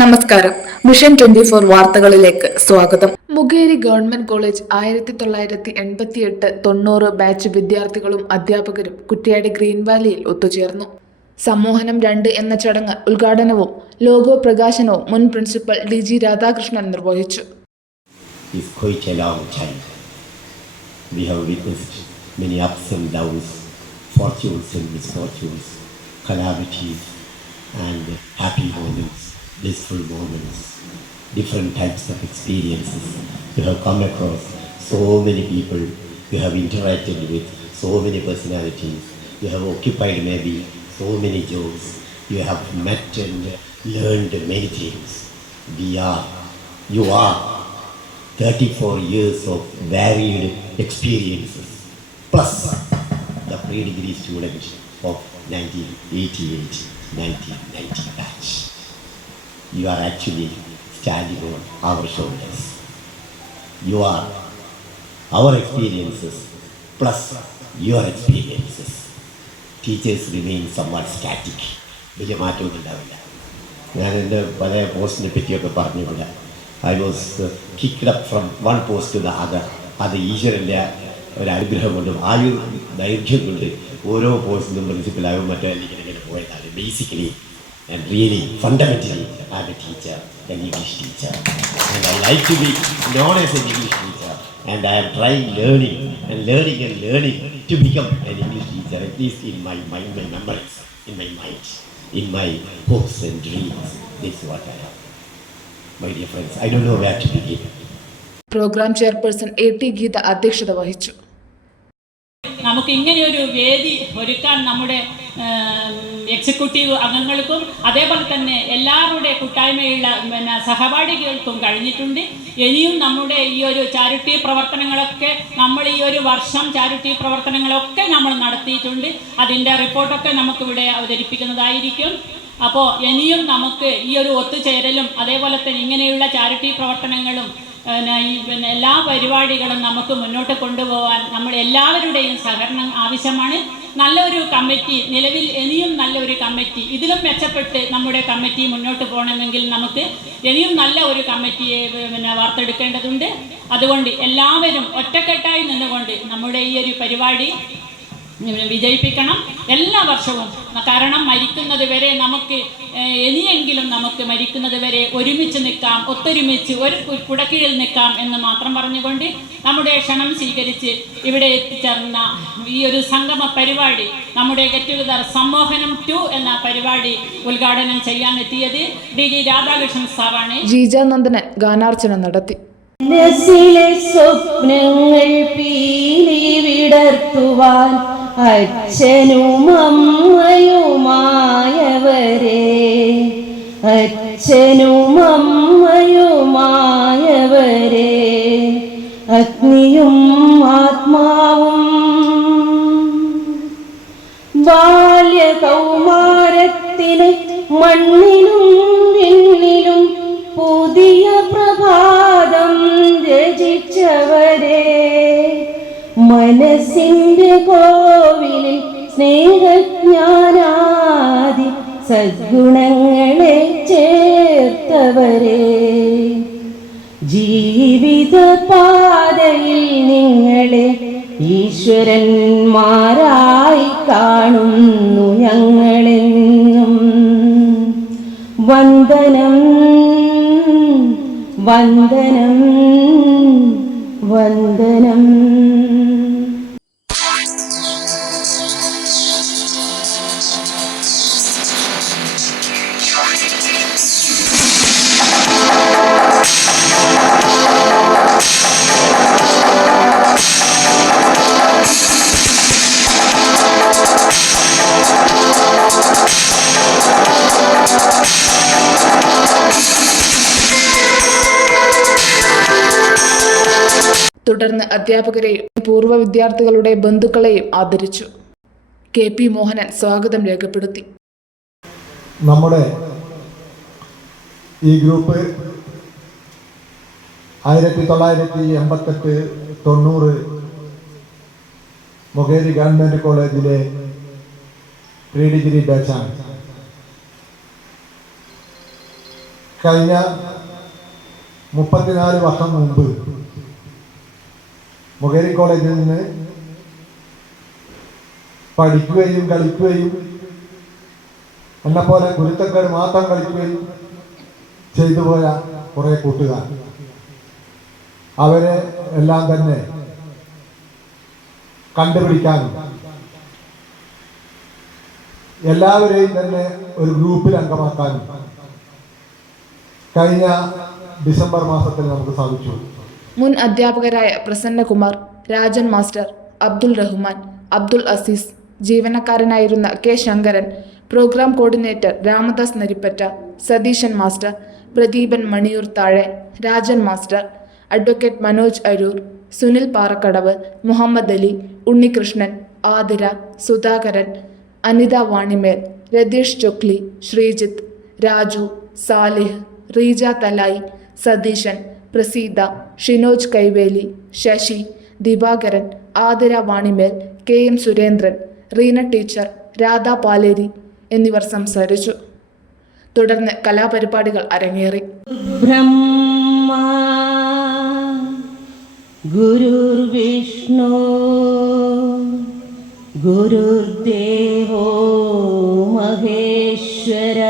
നമസ്കാരം. മിഷൻ 24 വാർത്തകളിലേക്ക് സ്വാഗതം. മുഖേരി ഗവൺമെന്റ് കോളേജ് 1988-90 ബാച്ച് വിദ്യാർത്ഥികളും അധ്യാപകരും കുറ്റ്യാടി ഗ്രീൻ വാലിയിൽ ഒത്തുചേർന്നു. സമ്മോഹനം 2 എന്ന ചടങ്ങ് ഉദ്ഘാടനവും ലോഗോ പ്രകാശനവും മുൻ പ്രിൻസിപ്പൽ DG രാധാകൃഷ്ണൻ നിർവഹിച്ചു. We have witnessed many ups and downs, fortunes and misfortunes, calamities and happy moments, blissful moments, different types of experiences. You have come across so many people, you have interacted with so many personalities, you have occupied maybe so many jobs, you have met and learned many things. You are 34 years of varied experiences, plus the pre-degree students of 1988-1990 batch. You are actually standing on our shoulders. You are our experiences plus your experiences. Teachers remain somewhat static. വലിയ മാറ്റമൊന്നും ഉണ്ടാവില്ല. ഞാൻ എൻ്റെ പഴയ പോസ്റ്റിനെ പറ്റിയൊക്കെ പറഞ്ഞില്ല. I was kicked up from one post to the other. അത് ഈശ്വരൻ്റെ ഒരു അനുഗ്രഹം കൊണ്ടും ദൈർഘ്യം കൊണ്ട് ഓരോ പോസ്റ്റിലും പ്രിൻസിപ്പലാകും മറ്റേ ഇങ്ങനെ പോയതാണ്. Basically and really fundamentally I'm a teacher, an English teacher, and I like to be known as an English teacher, and I am trying learning to become an English teacher, at least in my mind, my memories, in my mind, in my hopes and dreams. This is what I am. My dear friends, I don't know where to begin. Programme chairperson AT Geetha അധ്യക്ഷത വഹിച്ചു. നമുക്ക് ഇങ്ങനെയൊരു വേദി ഒരുക്കാൻ നമ്മുടെ executive അംഗങ്ങൾക്കും അതേപോലെ തന്നെ എല്ലാവരുടെ കൂട്ടായ്മയുള്ള സഹപാഠികൾക്കും കഴിഞ്ഞിട്ടുണ്ട്. ഇനിയും നമ്മുടെ ഈ ഒരു ചാരിറ്റി പ്രവർത്തനങ്ങളൊക്കെ നമ്മൾ ഈ ഒരു വർഷം ചാരിറ്റി പ്രവർത്തനങ്ങളൊക്കെ നമ്മൾ നടത്തിയിട്ടുണ്ട്. അതിൻ്റെ റിപ്പോർട്ടൊക്കെ നമുക്കിവിടെ അവതരിപ്പിക്കുന്നതായിരിക്കും. അപ്പോൾ ഇനിയും നമുക്ക് ഈ ഒരു ഒത്തുചേരലും അതേപോലെ തന്നെ ഇങ്ങനെയുള്ള ചാരിറ്റി പ്രവർത്തനങ്ങളും എല്ലാ പരിപാടികളും നമുക്ക് മുന്നോട്ട് കൊണ്ടുപോകാൻ നമ്മൾ എല്ലാവരുടെയും സഹകരണം ആവശ്യമാണ്. നല്ലൊരു കമ്മിറ്റി നിലവിൽ ഇനിയും നല്ലൊരു കമ്മിറ്റി ഇതിലും മെച്ചപ്പെട്ട് നമ്മുടെ കമ്മിറ്റി മുന്നോട്ട് പോകണമെങ്കിൽ നമുക്ക് ഇനിയും നല്ല ഒരു കമ്മിറ്റിയെ വാർത്തെടുക്കേണ്ടതുണ്ട്. അതുകൊണ്ട് എല്ലാവരും ഒറ്റക്കെട്ടായി നിന്നുകൊണ്ട് നമ്മുടെ ഈ ഒരു പരിപാടി വിജയിപ്പിക്കണം എല്ലാ വർഷവും. കാരണം മരിക്കുന്നത് വരെ നമുക്ക് ഇനിയെങ്കിലും നമുക്ക് മരിക്കുന്നത് വരെ ഒരുമിച്ച് നിൽക്കാം, ഒത്തൊരുമിച്ച് ഒരു കുടക്കീഴിൽ നിൽക്കാം എന്ന് മാത്രം പറഞ്ഞുകൊണ്ട് നമ്മുടെ ക്ഷണം സ്വീകരിച്ച് ഇവിടെ എത്തിച്ചേർന്ന ഈ ഒരു സംഗമ പരിപാടി നമ്മുടെ ഗെറ്റ് ടുഗദർ സമ്മോഹനം 2 എന്ന പരിപാടി ഉദ്ഘാടനം ചെയ്യാനെത്തിയത് DG രാധാകൃഷ്ണൻ സാറാണ്. ജീജ നന്ദനൻ ഗാനാർച്ചന നടത്തി. മനസ്സിലെ സ്വപ്നങ്ങൾ പീലി വിടർത്തുവാൻ അച്ഛനും അമ്മയുമായവരെ അഗ്നിയും ആത്മാവും ബാല്യകൗമാരത്തിന് മണ്ണിലും വിണ്ണിലും പുതിയ പ്രഭാതം രചിച്ചവരെ മനസ്സിന്റെ കോവിലിൽ സ്നേഹജ്ഞാനാദി സദ്ഗുണങ്ങളെ ചേർത്തവരെ ജീവിത പാതയിൽ നിങ്ങളെ ഈശ്വരന്മാരായി കാണുന്നു ഞങ്ങളെന്നും. വന്ദനം വന്ദനം വന്ദനം. തുടർന്ന് അധ്യാപകരെയും പൂർവ്വ വിദ്യാർത്ഥികളുടെ ബന്ധുക്കളെയും ആദരിച്ചു. KP മോഹനൻ സ്വാഗതം രേഖപ്പെടുത്തി. നമ്മുടെ ഈ ഗ്രൂപ്പ് 1988-90 മുഖേരി ഗവൺമെൻറ് കോളേജിലെ പ്രീ ഡിഗ്രി ബാച്ചാണ്. കഴിഞ്ഞ 34 വർഷം മുമ്പ് മൊകേരി കോളേജിൽ നിന്ന് പഠിക്കുകയും കളിക്കുകയും എന്നെപ്പോലെ കുരുത്തക്കേട് മാത്രം കളിക്കുകയും ചെയ്തു പോയ കുറേ കൂട്ടുകാർ, അവരെ എല്ലാം തന്നെ കണ്ടുപിടിക്കാനും എല്ലാവരെയും തന്നെ ഒരു ഗ്രൂപ്പിൽ അംഗമാക്കാനും കഴിഞ്ഞ ഡിസംബർ മാസത്തിൽ നമുക്ക് സാധിച്ചു. മുൻ അധ്യാപകരായ പ്രസന്നകുമാർ, രാജൻ മാസ്റ്റർ, അബ്ദുൾ റഹ്മാൻ, അബ്ദുൾ അസീസ്, ജീവനക്കാരനായിരുന്ന K Sankaran, programme coordinator Ramadas Narippatta, Satheesan master, Pradeepan Maniyur താഴെ, Rajan master, advocate Manoj Aroor, Sunil Parakkadavu, Muhammad Ali, Unnikrishnan, Athira, Sudhakaran, Anitha Vanimel, Ratheesh Chokli, Sreejith, Raju, Salih, Reeja Thalayi, Satheesan, Praseetha, Shinoj Kaiveli, Sasi, Divakaran, Athira Vanimel, K M Surendran, Reena teacher, Radha Paleri എന്നിവർ സംസാരിച്ചു. തുടർന്ന് കലാപരിപാടികൾ അരങ്ങേറി. ബ്രഹ്മ ഗുരുർവിഷ്ണു ഗുരുദേവോ മഹേശ്വര